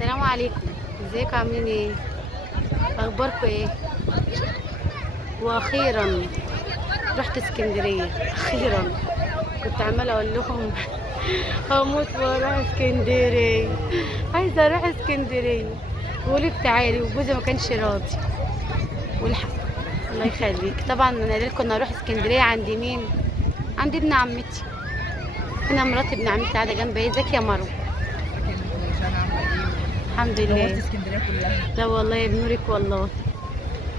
السلام عليكم. ازيكم عاملين ايه؟ اخباركم ايه؟ واخيرا رحت اسكندريه اخيرا. كنت عماله اقول لهم هموت واروح اسكندريه، عايزه اروح اسكندريه. وقولي تعالي، وجوزي ما كانش راضي. والحق الله يخليك. طبعا انا قايله لكم اروح اسكندريه عند مين؟ عند ابن عمتي. هنا مرات ابن عمتي قاعده جنبي. ازيك يا مروه؟ الحمد لله. نورتي اسكندريه كلها. لا والله يا بنورك والله.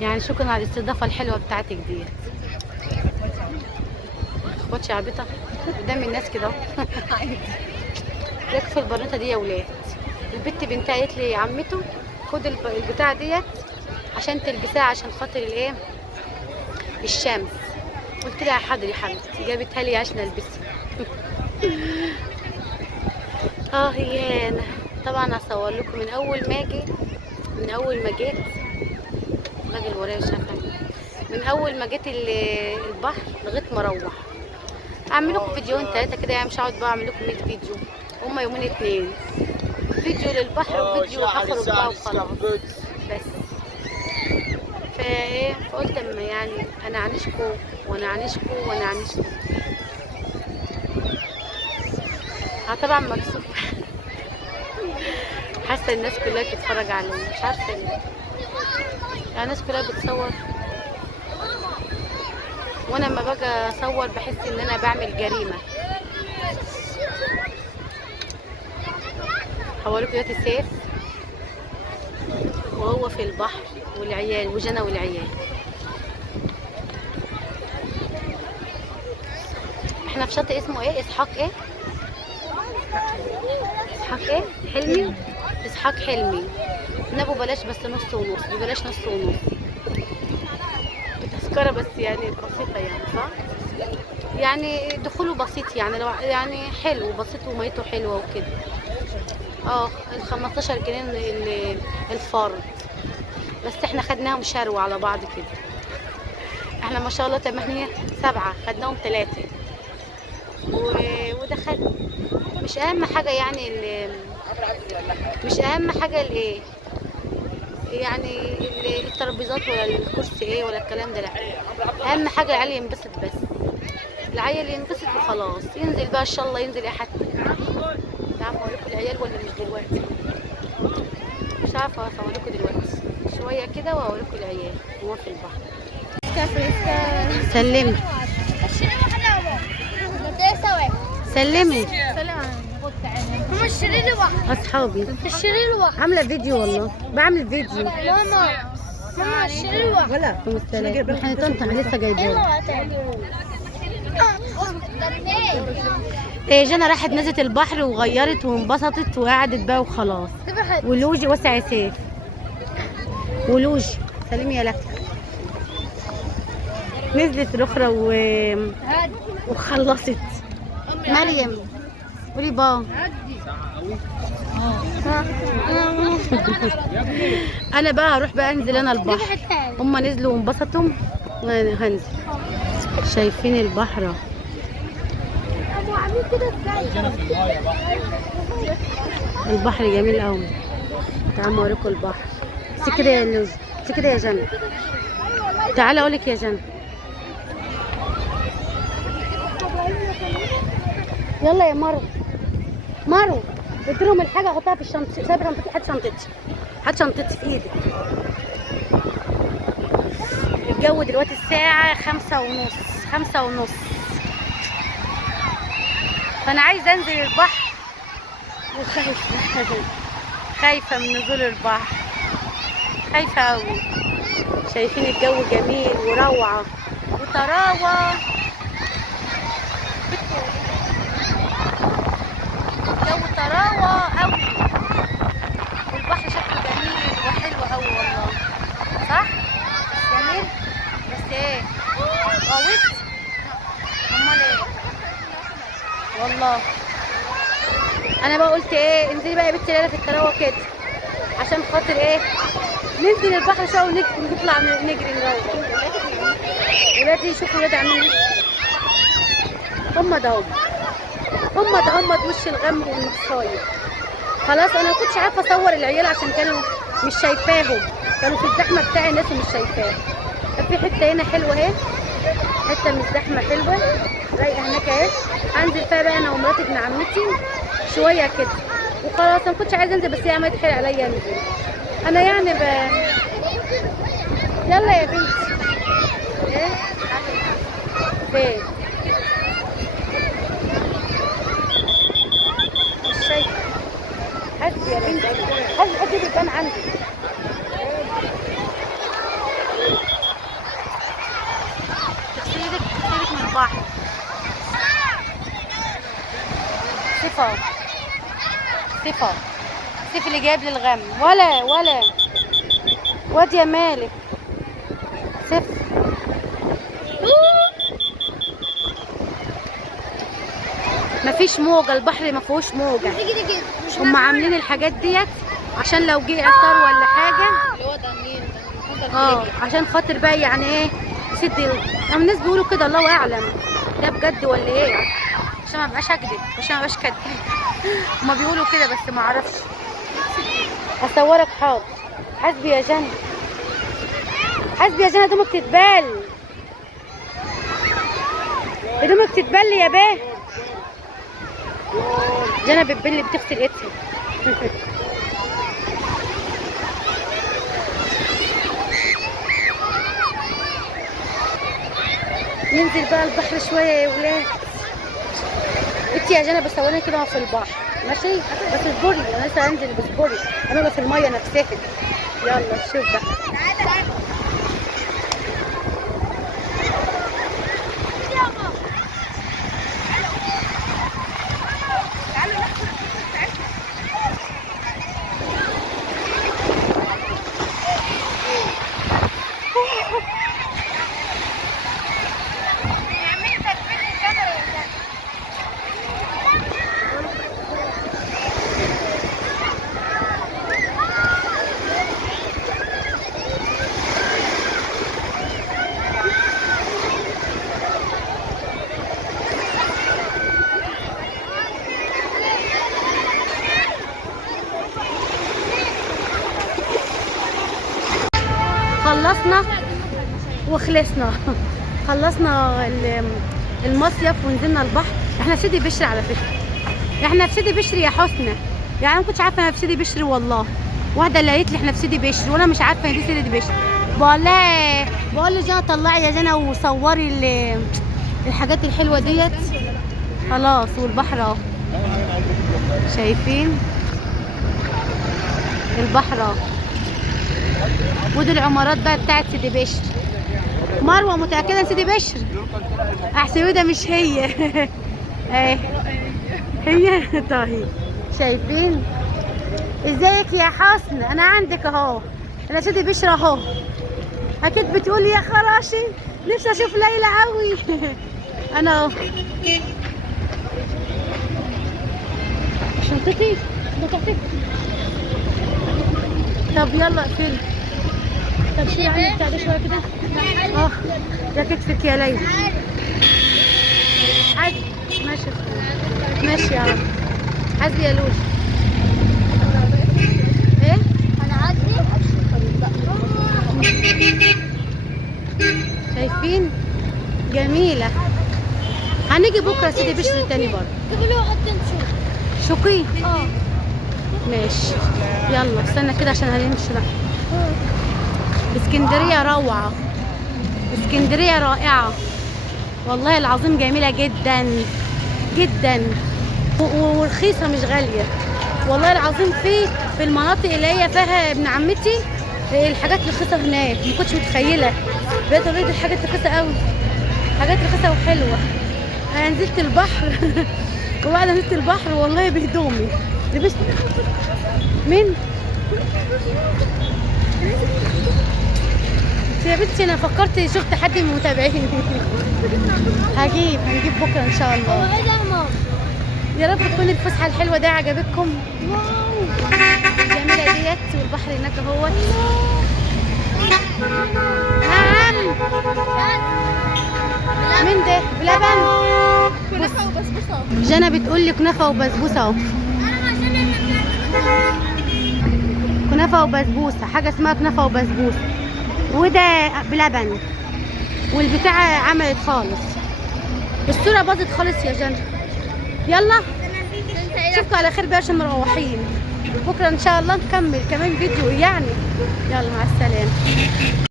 يعني شكرا على الاستضافه الحلوه بتاعتك ديت. اخواتي عبيطه قدام الناس كده اهو. يكفي البرنيطه دي يا ولاد. البت بنتها قالت لي يا عمته خد البتاع ديت عشان تلبسها عشان خاطر الايه الشمس. قلت لها حاضر يا حبيبتي. جابتها لي عشان البسها. هي انا طبعا هصور لكم من اول ما اجي، من اول ما جيت. الراجل ورايا مش عارفه من اول ما جيت البحر لغايه ما اروح. اعمل لكم فيديوهين ثلاثه كده، يعني مش هقعد بقى اعمل لكم 100 فيديو. هما يومين اتنين، فيديو للبحر وفيديو هخرج بقى وخلاص. بس فايه، فقلت اما يعني انا عنيشكم وانا عنيشكم وانا عنيشكم. طبعا مكسوف. حاسه الناس كلها بتتفرج عليا، مش عارفه ليه. يعني الناس كلها بتصور، وانا لما باجي اصور بحس ان انا بعمل جريمه. هوريكم دلوقتي سيف وهو في البحر والعيال وجنى والعيال. احنا في شاطئ اسمه ايه؟ اسحاق ايه؟ اسحاق ايه؟ حلمي؟ اسحاق حلمي. نبو بلاش بس نص ونص، ببلاش نص ونص. تذكرة بس يعني بسيطة يعني صح؟ يعني دخوله بسيط يعني، لو يعني حلو بسيط وميته حلوة وكده. ال 15 جنيه الفرد. بس احنا خدناهم شرو على بعض كده. احنا ما شاء الله 8 7 خدناهم 3 ودخلنا. مش اهم حاجة يعني مش اهم حاجة الايه يعني الترابيزات ولا الكرسي ايه ولا الكلام ده، لا. اهم حاجة العيال ينبسط بس. العيال ينبسط وخلاص. ينزل بقى ان شاء الله ينزل يا حتى. تعالوا اوريكم العيال ولا مش دلوقتي؟ مش عارفه اصور لكم دلوقتي شويه كده واوريكم العيال وهو في البحر. سلمي سلمي. هم اشتري لي واحد. اصحابي اشتري لي واحد. عامله فيديو والله، بعمل فيديو. ماما اشتري لي واحد. ولا احنا طنطا لسه جايباه. جنى راحت نزلت البحر وغيرت وانبسطت وقعدت بقى وخلاص. ولوجي وسع يا سيف. ولوجي سلمي يا لك. نزلت الاخرى وخلصت. مريم قولي با. انا بقى هروح بقى انزل انا البحر. هما نزلوا وانبسطوا وانا هنزل. شايفين البحر؟ البحر جميل قوي. تعالوا اوريكم البحر. بس كده يا لوز، بس كده يا جنى. تعالى اقولك يا جنى. يلا يا مرو. مرو قلت لهم الحاجه احطها في الشنطه. سايبه شنطتي. هات شنطتي، هات شنطتي في ايدك. الجو دلوقتي الساعه 5:30 5:30. فانا عايزه انزل البحر وخايفه. خايفه من نزول البحر، خايفه قوي. شايفين الجو جميل وروعه وطراوه. الجو طراوه قوي والبحر شكله جميل وحلو قوي والله. صح؟ جميل. بس ايه غويت؟ امال ايه والله. انا بقى قلت ايه انزلي بقى يا بنتي ليلى في الطراوه كده عشان خاطر ايه ننزل البحر شويه ونطلع نجري نروح. ولادي يشوفوا ولاد عاملين ايه. هم ده وش الغم والمصايب. خلاص انا ما كنتش عارفه اصور العيال عشان كانوا مش شايفاهم، كانوا في الزحمه بتاع الناس ومش شايفاهم. طب في حته هنا حلوه اهي، حته من الزحمه حلوه رايقه هناك اهي، هنزل فيها بقى انا ومرات ابن عمتي شويه كده وخلاص. انا ما كنتش عايزه انزل بس هي عملت حيل عليا انزل انا يعني يلا يا بنتي. ايه فين؟ مش شايفه. حسبي يا بنتي، حسبي حد بيبان عندي. تغسلك من البحر صفة صفة صفة اللي جايب لي الغم ولا واد يا مالك صفر. مفيش موجة، البحر ما فيهوش موجة. هم عاملين الحاجات ديت عشان لو جه اثار ولا حاجة عشان خاطر بقى يعني ايه يسد. الناس بيقولوا كده الله اعلم ده بجد ولا ايه يعني، عشان ما بقاش اكذب عشان ما بقاش كداب. هما بيقولوا كده بس ما اعرفش. هصورك حاضر. حسبي يا جنى، حسبي يا جنى. هدومك تتبل، هدومك تتبل يا باه. جنى بتبل بتغسل ايدها. ننزل بقى البحر شويه يا ولاد. انتي يا جنى بصورني كده في البحر ماشي، بس اصبري انا لسه هنزل اصبري انا بقى في الميه نفسها. يلا شوف بقى. خلصنا وخلصنا، خلصنا المصيف ونزلنا البحر. احنا في سيدي بشر على فكره، احنا في سيدي بشر يا حسنى. يعني ما كنتش عارفه انا في سيدي بشر والله. واحده اللي قالت لي احنا في سيدي بشر وانا مش عارفه ان دي سيدي بشر. بقول لجنى طلعي يا جنى وصوري الحاجات الحلوه ديت. خلاص والبحر اهو شايفين البحر اهو. ودي العمارات بقى بتاعت سيدي بشر. مروه متاكده سيدي بشر؟ احسن ده مش هي. اهي هي. طيب شايفين؟ ازيك يا حسن؟ انا عندك اهو، انا سيدي بشر اهو. اكيد بتقولي يا خراشي نفسي اشوف ليلى قوي. انا اهو. شنطتي بطاقتي. طب يلا اقفلي. طب شيلي عني بتاع ده شويه كده. ده كتفك يا ليلى. حسبي ماشي ماشي يا عم. حسبي يا لولي. ايه؟ انا عادي. شايفين؟ جميلة. هنيجي بكرة سيدي بشر تاني برضه. قبلوا حتى نشوف. شوقي؟ ماشي. يلا استنى كده عشان هنمشي بقى. اسكندرية روعة، اسكندرية رائعة والله العظيم، جميلة جدا جدا ورخيصة مش غالية والله العظيم. في المناطق اللي هي فيها ابن عمتي الحاجات رخيصة هناك، ما كنتش متخيلة. بقيت اوريدي الحاجات رخيصة قوي، حاجات رخيصة وحلوة. انا نزلت البحر وبعد ما نزلت البحر والله بهدومي لبست. مين؟ يا بنتي انا فكرت شفت حد من المتابعين. هنجيب بكره ان شاء الله. يا رب تكون الفسحه الحلوه دي عجبتكم. الجميله ديت والبحر هناك اهوت. نعم. مين ده؟ بلبن؟ كنافه وبسبوسه. جنى بتقول لي كنافه وبسبوسه اهو. كنافه وبسبوسه، حاجه اسمها كنافه وبسبوسه، وده بلبن، والبتاعه عملت خالص، الصوره باظت خالص يا جنى. يلا اشوفكم على خير بقى عشان مروحين، بكره ان شاء الله نكمل كمان فيديو يعني. يلا مع السلامه.